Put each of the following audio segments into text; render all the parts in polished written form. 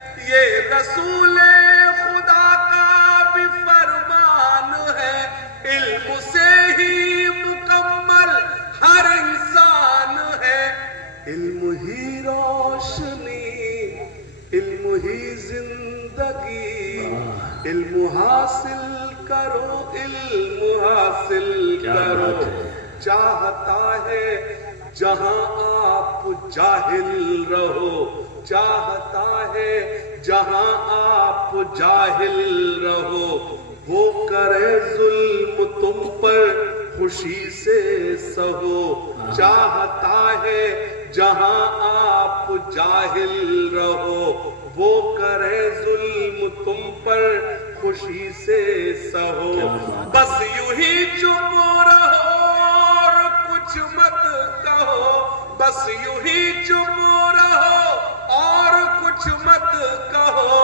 یہ رسول خدا کا بھی فرمان ہے، علم سے ہی مکمل ہر انسان ہے، علم ہی روشنی، علم ہی زندگی، علم حاصل کرو، علم حاصل کرو، چاہتا ہے جہاں آپ جاہل رہو، چاہتا ہے جہاں آپ جاہل رہو، وہ کرے ظلم تم پر خوشی سے سہو، چاہتا ہے جہاں آپ جاہل رہو، وہ کرے ظلم تم پر خوشی سے سہو، بس یوں ہی چپ رہو اور کچھ مت کہو، بس یوں ہی چپ رہو اور کچھ مت کہو،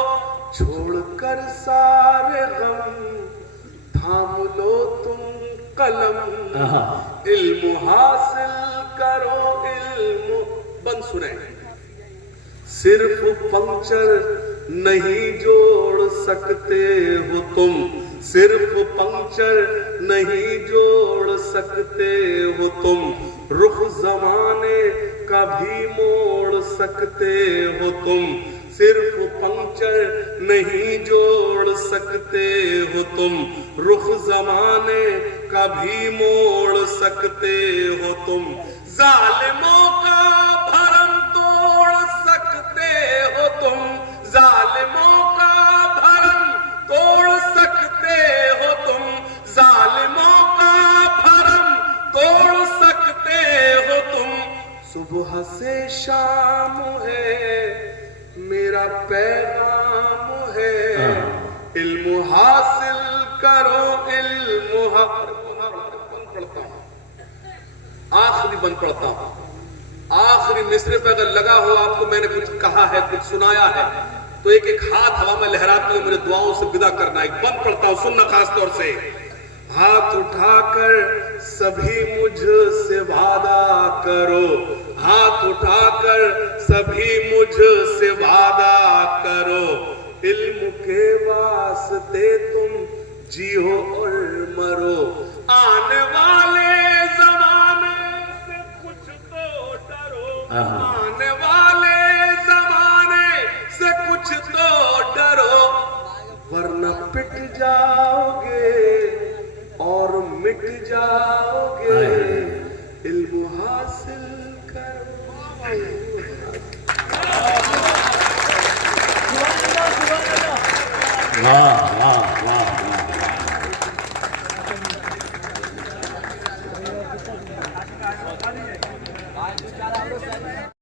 چھوڑ کر سارے غم تھام لو تم قلم، علم حاصل کرو، علم بند سنیں، صرف پنکچر نہیں جوڑ سکتے ہو تم، صرف پنکچر نہیں جوڑ سکتے ہو تم، رخ زمانے کا بھی موڑ سکتے ہو تم، صرف پنکچر نہیں جوڑ سکتے ہو تم، رخ زمانے کا بھی موڑ سکتے ہو تم، ظالموں کا بھرم توڑ سکتے ہو تم، ظالموں کا بھرم توڑ سکتے ہو تم، ظالموں کا بھرم توڑ سکتے ہو تم، صبح سے شام ہے میرا پیغام ہے، علم حاصل کرو، علم پڑھتا ہوں، آخری بند پڑھتا ہوں، آخری مصرے پہ اگر لگا ہو آپ کو میں نے کچھ کہا ہے، کچھ سنایا ہے تو ایک ایک ہاتھ ہوا میں لہراتے ہوئے میرے دعاؤں سے ودا کرنا، ایک بند پڑھتا ہوں، سننا خاص طور سے، ہاتھ اٹھا کر سبھی مجھ سے وعدہ کرو، ہاتھ اٹھا کر سبھی مجھ سے وعدہ کرو، علم کے واسطے تم جیو اور مرو، آنے والے زمانے سے کچھ تو ڈرو، آنے والے زمانے سے کچھ تو ڈرو، ورنہ پٹ جاؤ گے اور مٹ جاؤ گے، علم حاصل کرو۔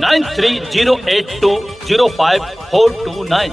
9308205429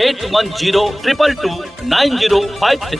8102229053।